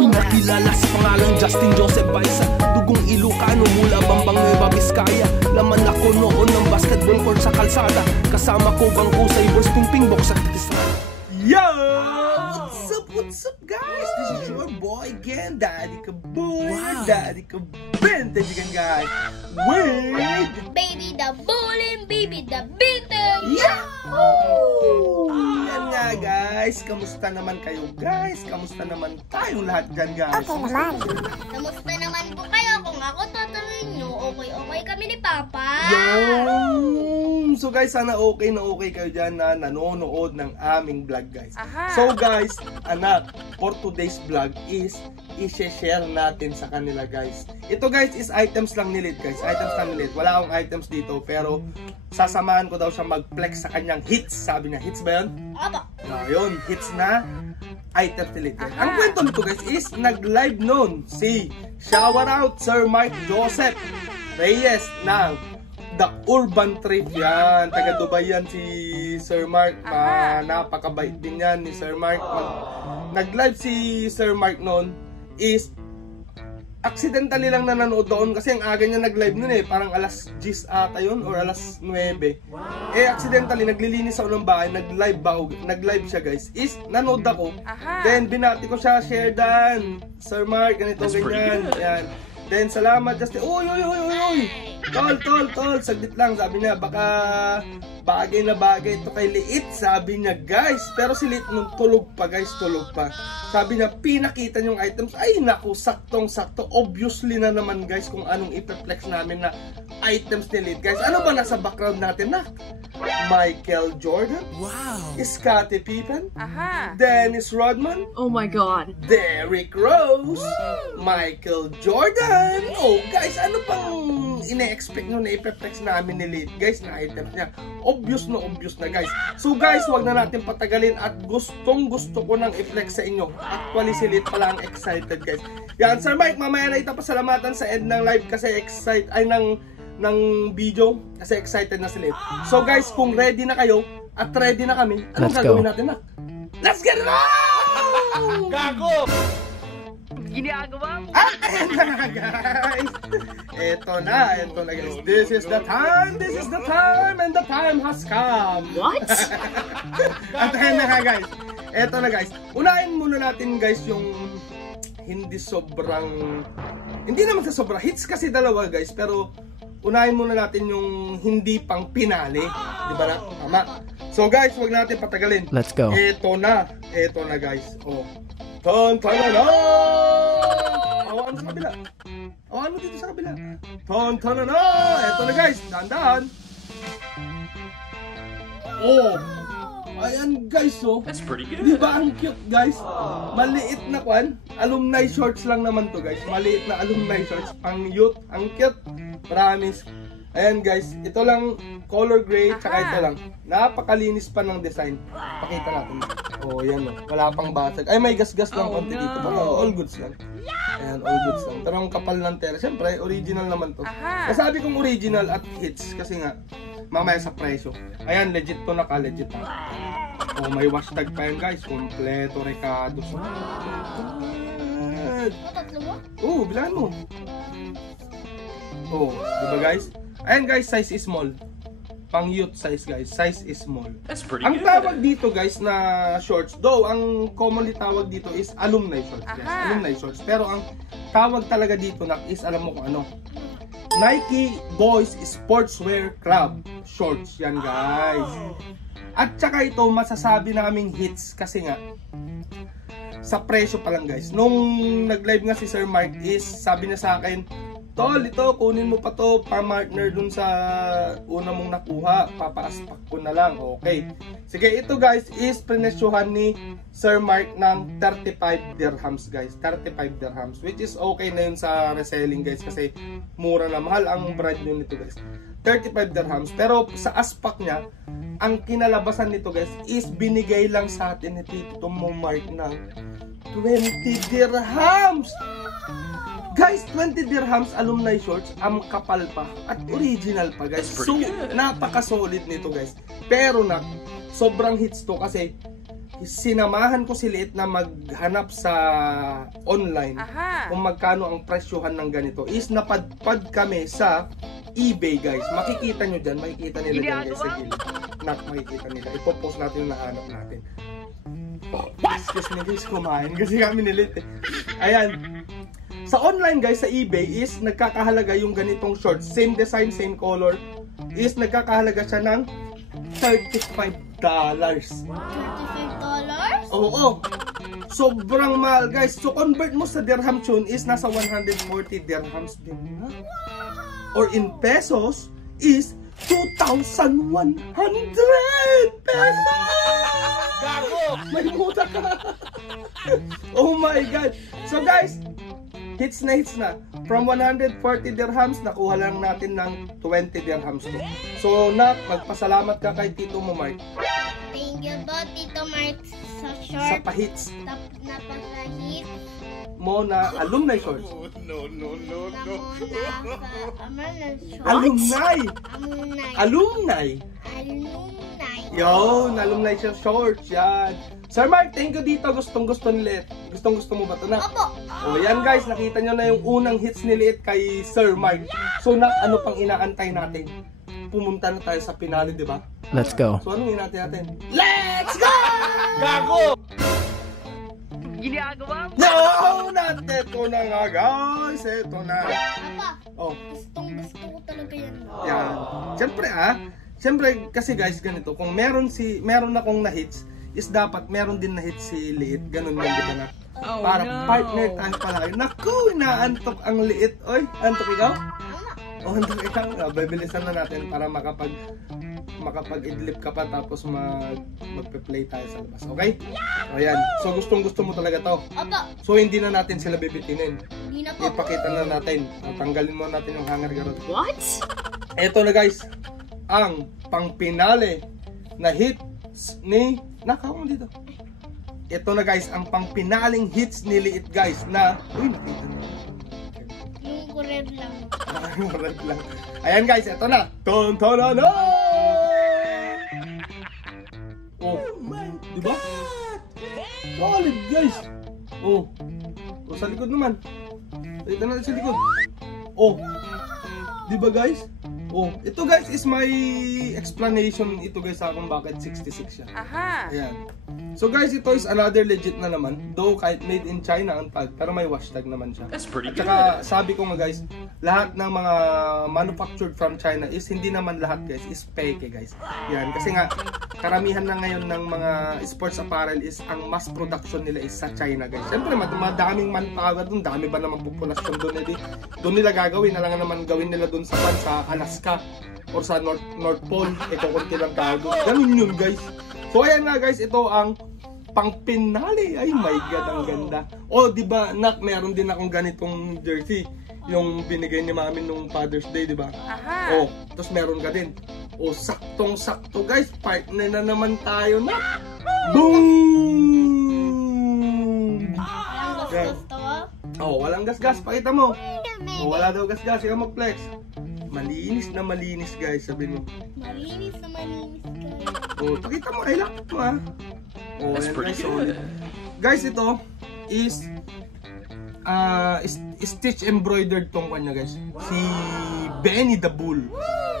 Nakilala sa pangalang Justin Joseph Baisa, dugong Ilocano mula Bambang Nueva Vizcaya. Laman ako noon ng basketball court sa kalsada, kasama ko bangko sa Ibors Pingping Box at Estrada. Yo! What's up guys? This is your boy again, Daddy Kaboy, Daddy Kabente again guys. With Baby the Bully, Baby the Bitter. Yahoo! Yan nga guys, kamusta naman kayo guys? Kamusta naman tayong lahat dyan guys? Okay naman. Kamusta naman po kayo? Kung ako tatanungin nyo, okay kami ni Papa. Yun! So guys, sana okay na okay kayo dyan na nanonood ng aming vlog guys. So guys, anak, for today's vlog is i-share natin sa kanila guys. Ito guys is items lang ni Lid guys. Items lang ni Lid. Wala akong items dito pero sasamahan ko daw siya mag-flex sa kanyang hits. Sabi niya, hits ba yun? Opo. Yun, hits na items ni Lid. Ang kwento nito guys is nag-live noon si shout out Sir Mike Joseph Reyes ng The Urban Trip yan. Taga Dubai yan si Sir Mark. Napakabait din yan ni Sir Mark. Nag-live si Sir Mark noon is accidentally lang na nanood doon kasi ang aga niya nag-live noon eh. Parang alas 10 ata yun or alas 9. Eh accidentally naglilinis ako ng bahay. Nag-live siya guys. Is nanood ako. Then binati ko siya, share dan. Sir Mark, ganito ganyan. Yan. Then salamat Justin. Uy. Tol, saglit lang. Sabi niya, baka bagay na bagay ito kay Liit. Sabi niya, guys. Pero si Liit nung tulog pa, guys. Tulog pa. Sabi niya, pinakita niyong items. Ay, naku, saktong-sakto. Obviously na naman, guys, kung anong ipeflex namin na items ni Liit. Guys, ano ba nasa background natin, nak? Michael Jordan. Wow. Scottie Pippen. Dennis Rodman. Oh my God. Derrick Rose. Michael Jordan. Oh, guys, ano pang ine-expect nyo na ipeflex namin ni Lid, guys, na items niya? Obvious na guys. So guys, wag na natin patagalin at gustong gusto ko nang i-flex sa inyo. Actually si Lid pala ang excited guys. Yan, Sir Mike, mamaya na itapasalamatan sa end ng live kasi ng video kasi excited na si Lid. So guys, kung ready na kayo at ready na kami, anong gagawin natin na? Let's get it on! Gago! Ginagawa mo? Ayan na guys! Ito na guys. This is the time and the time has come. What? At ayan na guys. Ito na guys. Unahin muna natin guys yung hindi naman sa sobrang hits kasi dalawa guys. Pero unahin muna natin yung hindi pang pinali. Diba na? Tama. So guys, wag natin patagalin. Let's go. Ito na guys. Oh. Ton-ton-ano! Awaan sa kabila. Awaan mo dito sa kabila. Ton-ton-ano! Ito na guys. Dahan-dahan. Oh. Ayan guys oh. That's pretty good. Diba ang cute guys? Maliit na kwan. Alumni shorts lang naman to guys. Maliit na alumni shorts. Pang youth. Ang cute. Promise. Ayan guys. Ito lang color gray. Tsaka ito lang. Napakalinis pa ng design. Pakita natin. Oh yan oh. Wala pang basag. Ay may gas-gas lang konti dito. Pero all goods lang. Ayan, all goods lang. Pero ang kapal ng tela. Siyempre, original naman to. Nasabi kong original at hits. Kasi nga, mamaya sa presyo. Ayan, legit to na ka. Legit ha. Oh, may hashtag pa yan guys. Kompleto Ricardo. Tatlo mo? Oh, bilangan mo. Oh, diba guys? Ayan guys, size is small. Pang youth size guys, size is small. That's pretty Ang good. tawag dito guys na shorts, though ang commonly tawag dito is alumni shorts guys. Alumni shorts. Pero ang tawag talaga dito na is alam mo kung ano. Nike Boys Sportswear Club shorts yan guys. At saka ito masasabi naming hits kasi nga sa presyo pa lang guys. Nung nag-live nga si Sir Mark is sabi niya sa akin, Tol, ito, kunin mo pa to, pa-partner dun sa una mong nakuha. Papaaspak ko na lang. Okay. Sige, ito guys is prenesyuhan ni Sir Mark ng 35 dirhams guys. 35 dirhams. Which is okay na yun sa reselling guys. Kasi mura na. Mahal ang brand nyo nito guys. 35 dirhams. Pero sa aspak niya, ang kinalabasan nito guys is binigay lang sa atin ni Tito Mo Mark ng 20 dirhams. Guys, 20 dirhams alumni shorts, ang kapal pa at original pa guys. So, napaka-solid nito guys. Pero sobrang hits to kasi sinamahan ko si Liit na maghanap sa online kung magkano ang presyohan ng ganito. Is napadpad kami sa eBay guys. Makikita nyo dyan, makikita nila dyan guys sa gilid. Makikita nila. Ipopost natin yung nahanap natin. Excuse me guys, kumain kasi kami ni Liit eh. Ayan. Sa online guys, sa eBay is nagkakahalaga yung ganitong shorts. Same design, same color. Is nagkakahalaga siya ng $35. $35? Oo. Sobrang mahal guys. So convert mo sa dirham tune is nasa 140 dirhams din na. Or in pesos is 2,100 pesos! Gago! May muta ka! Oh my God! So guys, hits na. From 140 dirhams, nakuha lang natin ng 20 dirhams to. So, magpasalamat ka kay Tito mo, Mark. Thank you po, Tito Mark, sa short. Sa pahits Napasahit. mo na alumni shorts. Alumni. Yo, alumni shorts. Yan. Sir Mark, thank you dito. Gustong-gusto ni Liit. Gustong-gusto mo ba ito na? Opo. O yan guys, nakita nyo na yung unang hits ni Liit kay Sir Mark. So ano pang inaantay natin? Pumunta na tayo sa finale, di ba? Let's go. So anong inaantay natin? Let's go! Gago! Ginagawa mo? No! Not ito na nga guys. Ito na. Papa, Oh, gustong-gusto ko talaga yan. yan. Siyempre kasi guys ganito, kung meron akong na-hits, is dapat meron din na-hits si Liit. Ganun lang di ba na? Para partner tayo palagi. Naku, inaantok ang Liit. Oy, antok ikaw? Oh, antok ikaw. Bibilisan na natin para makapag-idlip ka pa tapos magpe-play tayo sa labas. Okay? Ayan. So gustong-gusto mo talaga to. Opo. So hindi na natin sila bibitinin. Hindi na po. Ipakita na natin. Tanggalin mo natin yung hanger garot. What? Eto na guys, ang pang-pinale na hits ni... Nakaw mo dito. Ito na guys, ang pang-pinaling hits ni Liit guys na... Uy, nakita na. Yung kurer lang. Right lang. Ayan guys, ito na. Ton-ton-ano! Oh, di ba? Solid guys. Oh, sa likod naman. Ito na sa likod. Oh, di ba guys? Oh, ito guys is my explanation ito guys sa kung bakit 66 siya. Ayan. So guys, ito is another legit na naman. Though kahit made in China ang tag, pero may wash tag naman siya. That's pretty good. At saka sabi ko nga guys, lahat ng mga manufactured from China is hindi naman lahat guys, is fake guys. Yan, kasi nga karamihan na ngayon ng mga sports apparel is ang mass production nila is sa China guys. Siyempre madaming manpower doon, dami ba naman populasyon doon edi. Doon nila gagawin, na lang naman gawin nila doon sa Alaska or sa North Pole, kukunti lang tao doon. Ganun yun guys. So ayan nga guys, ito ang pang-pinali. Ay my God, ang ganda. Oh, di ba, nak, meron din akong ganitong jersey. Yung binigay ni Mami nung Father's Day, di ba? Oh, tapos meron ka din. Oh, saktong-sakto guys. Partner na naman tayo na. Boom! Walang gas-gas to. Oh, walang gas-gas. Pakita mo. Oh, wala daw gas-gas. Ikaw mag-flex. Malinis na malinis guys, sabi mo. Malinis na malinis guys. Oh, pakita mo, ay laptop mo ha. Oh, that's pretty good. Guys, ito is stitch embroidered tong kanya guys. Si Benny the Bull.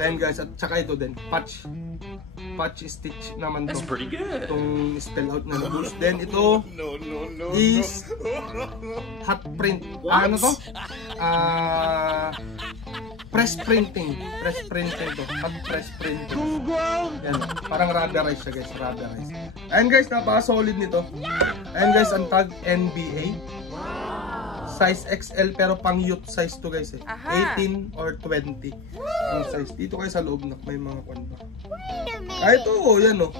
Ayan guys, at saka ito din, patch stitch naman to. That's pretty good. Itong spell out na bulls. Then ito is hot print. Ano to? Press printing to. Hot press printing. Yan, parang rubberized siya guys, rubberized. Ayan guys, napaka-solid nito. Ayan guys, ang tag NBA. Size XL pero pang youth size to guys eh. 18 or 20 ang size. Dito kayo sa loob na may mga kwan pa. Ito oh, yan oh.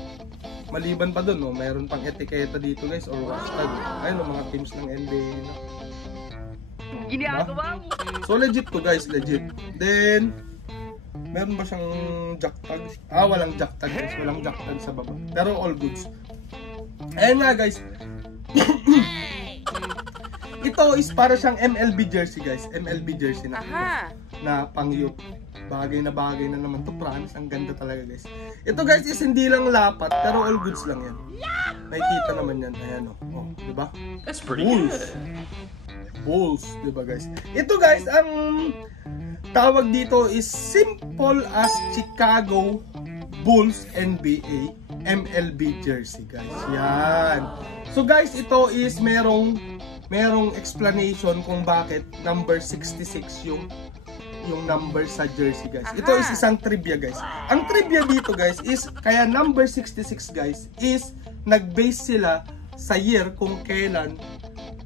Maliban pa dun oh, mayroon pang etiketa dito guys or hashtag. Ayun oh, mga teams ng NBA na. Ginagawa mo? So legit to guys, legit. Then meron ba siyang jack tag? Walang jack tag guys, walang jack tag sa baba. Pero all goods. Ayan nga guys. Ito is para siyang MLB jersey guys. MLB jersey na. Na pang youth. Bagay na naman to, promise. Ang ganda talaga guys. Ito guys is hindi lang lapat pero all goods lang yan. Nakikita naman yan. Ayan o. Oh, diba? That's pretty Bulls. good. Bulls, diba guys? Ito guys, ang tawag dito is simple as Chicago Bulls NBA MLB jersey guys. Yan. So guys, ito is merong explanation kung bakit number 66 yung number sa jersey guys. Ito is isang trivia guys. Ang trivia dito guys is kaya number 66 guys is nag-base sila sa year kung kailan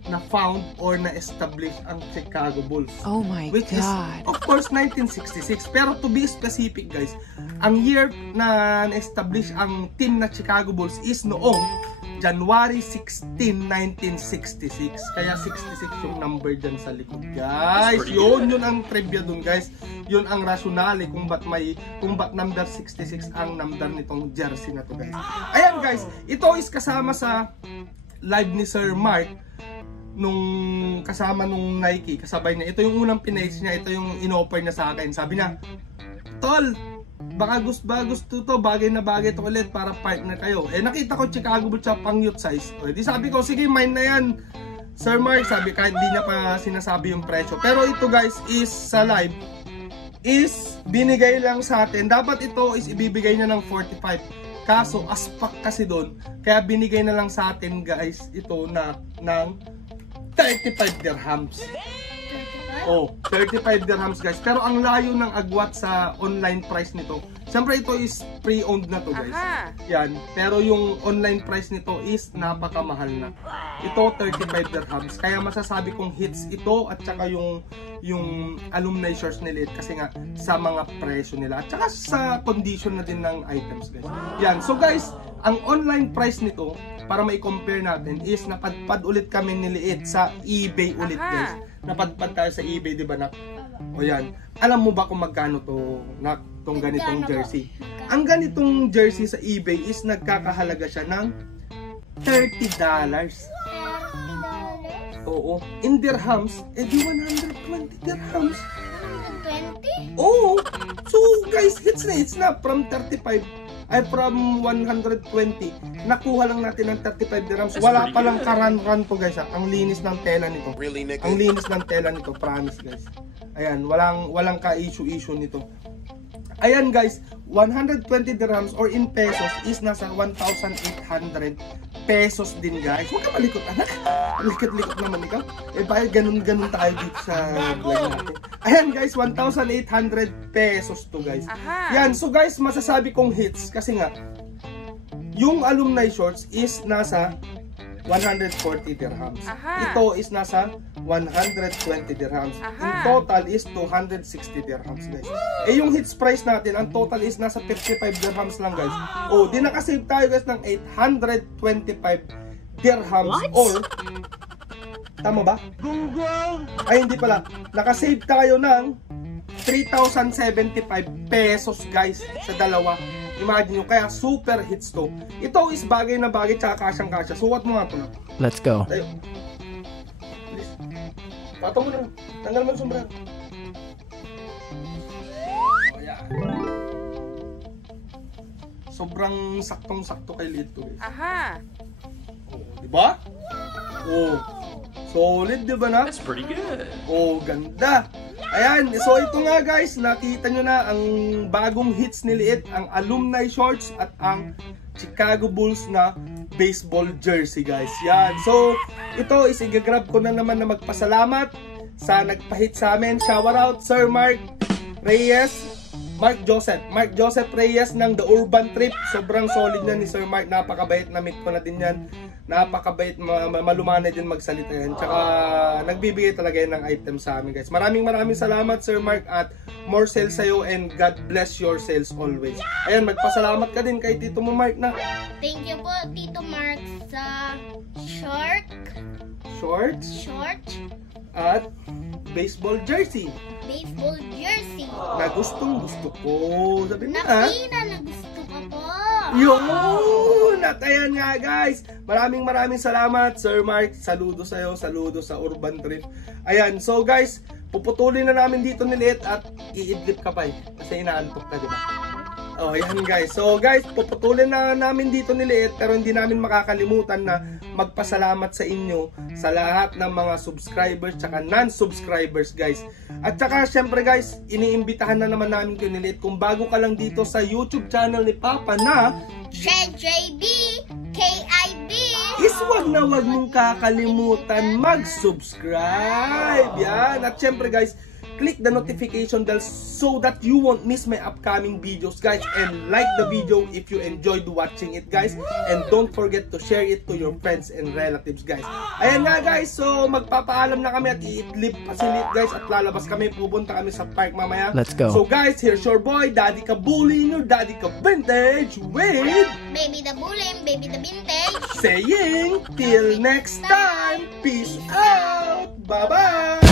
na found or na establish ang Chicago Bulls. Oh my which God. is of course 1966. Pero to be specific guys, ang year na na-establish ang team na Chicago Bulls is noong January 16, 1966. Kaya 66 yung number dyan sa likod, guys. Yun ang trivia dun, guys. Yun ang rationale kung ba't number 66 ang number nitong jersey na to, guys. Ayan, guys. Ito is kasama sa live ni Sir Mark kasama nung Nike, kasabay niya. Ito yung unang pinage niya, ito yung in-offer niya sa akin. Sabi niya, Tol, baka gusto to, bagay na bagay to ulit para partner kayo. Eh nakita ko Chicago Bulls pang youth size. O di sabi ko, sige, mine na yan. Sir Mark, sabi kahit hindi niya pa sinasabi yung presyo. Pero ito guys is sa live is binigay lang sa atin. Dapat ito is ibibigay niya ng 45. Kaso aspak kasi doon. Kaya binigay na lang sa atin guys ito ng 35 dirhams. Oh, 35 dirhams guys. Pero ang layo ng agwat sa online price nito. Siyempre ito is pre-owned na to guys. Yan. Pero yung online price nito is napakamahal na. Ito 35 dirhams. Kaya masasabi kong hits ito at saka yung alumni shorts nila kasi nga sa mga presyo nila. At saka sa condition na din ng items guys. Yan. So guys, ang online price nito para mai-compare natin is napadpad ulit kami niliit sa eBay ulit guys. Napadpad tayo sa eBay, di ba nak? O yan. Alam mo ba kung magkano to nak, tong ganitong jersey? Ang ganitong jersey sa eBay is nagkakahalaga siya ng $30. Oo. In dirhams, di 120 dirhams. 120? Oo. So guys, hits na from 35 ay from 120. Nakuha lang natin ng 35 dirhams. Wala pa lang karan-ran to guys. Ang linis ng tela nito. Really, Nick? Ang linis ng tela nito, promise guys. Ayan, walang ka-issue din ito. Ayan guys, 120 dirhams or in pesos is nasa 1,800 pesos din guys. Huwag ka malikot anak. Likot-likot naman ikaw. Eh bakit ganun tayo dito sa vlog natin. Ayan guys, 1,800 pesos to guys. Yan, so guys, masasabi kong hits kasi nga yung alumni shorts is nasa 140 dirhams. Ito is nasa 120 dirhams. In total is 260 dirhams guys. Eh yung hits price natin, ang total is nasa 55 dirhams lang guys. Oh, di nakasave tayo guys ng 825 dirhams. What? Or tama ba? Ay hindi pala. Nakasave tayo ng 3,075 pesos guys sa dalawa. Imagine nyo, kaya super hits to. Ito is bagay na bagay, tsaka kasyang-kasya. Suwat mo nga ito na. Let's go. Tayo. Please. Patong mo na. Tanggal mo yung sombrero. Oh, yan. Sobrang saktong-sakto kay liit to guys. Oh, diba? Oh. Solid, diba na? That's pretty good. Oh, ganda. Ayan, so ito nga guys, nakita nyo na ang bagong hits ni Liit, ang alumni shorts at ang Chicago Bulls na baseball jersey guys. Yan, so ito is i-grab ko na naman na magpasalamat sa nagpahit sa amin. Shout out Sir Mark Joseph Reyes ng The Urban Trip. Sobrang solid na ni Sir Mark, napakabait, na-meet ko na din yan. Napakabait, malumanay din magsalita yan. Tsaka nagbibigay talaga yan ng item sa amin guys. Maraming salamat Sir Mark at more sales sa'yo and God bless your sales always. Ayan, magpasalamat ka din kay Tito mo Mark na. Thank you po Tito Mark sa shorts at baseball jersey na gustong gusto ko. Sabi na na gusto ko po. Yun! At ayan nga guys, maraming salamat Sir Mark. Saludo sa'yo, saludo sa Urban Trip. Ayan, so guys, puputulin na namin dito ni Liit at iidlip ka pa kasi inaantok ka, diba? Oh, yan guys. So guys, puputulin na namin dito ni Liit, pero hindi namin makakalimutan na magpasalamat sa inyo sa lahat ng mga subscribers tsaka non-subscribers guys. At tsaka syempre guys, iniimbitahan na naman namin kayo ni Liit kung bago ka lang dito sa YouTube channel ni Papa na JJB KIB. is wag mong kakalimutan mag-subscribe. Yan. At syempre guys, click the notification bell so that you won't miss my upcoming videos guys, and like the video if you enjoyed watching it guys, and don't forget to share it to your friends and relatives guys. Ayan nga guys, so magpapaalam na kami at iitlip pa si Liit guys, at lalabas kami, pupunta kami sa park mamaya. Let's go. So guys, here's your boy Daddy Kabulin, your Daddy Ka Vintage with Baby the Bully, Baby the Vintage. saying till next time, peace out, bye bye.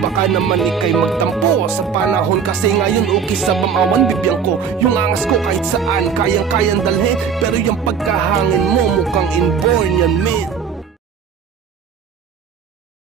Baka naman ikay magtampo sa panahon, kasi ngayon okay sa bamawan bibiyang ko. Yung angas ko kahit saan kayang-kayang dalhin, pero yung pagkahangin mo mukhang inborn yan, man.